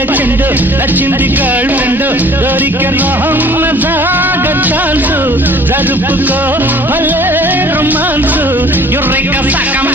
పల్లె చెండు నచ్చింది గర్ల్ ఫ్రెండ్ దొరికన దాగ ఛాన్స్ జరుపుకో భలే రొమాన్స్ యుర్రెక్క సగం